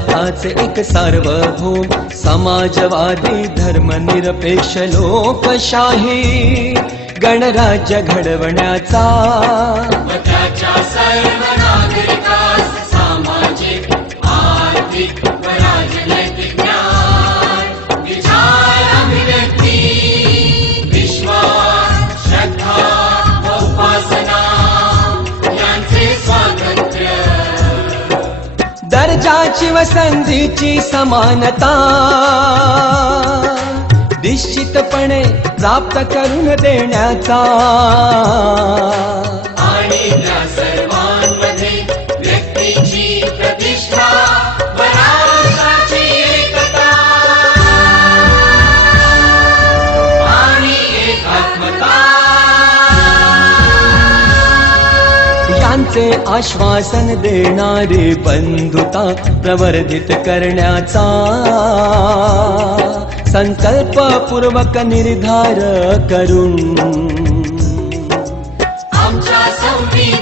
भारताचे एक सार्वभौम समाजवादी धर्मनिरपेक्ष लोकशाही गणराज्य घडवण्याचा व त्याच्या सर्व नागरिकास सामाजिक आर्थिक व राजनैतिक न्याय विचार अभिव्यक्ती विश्वास श्रद्धा व उपासना यांचे स्वातंत्र्य दर्जाची व संधीची समानता निश्चितपणे प्राप्त करून देण्याचा आणि त्या सर्वांमध्ये व्यक्तीची प्रतिष्ठा व राष्ट्राची एकता आणि एकात्मता यांचे आश्वासन देणारी बंधुता प्रवर्धित करण्याचा संकल्पपूर्वक निर्धार करून आमच्या संविधानात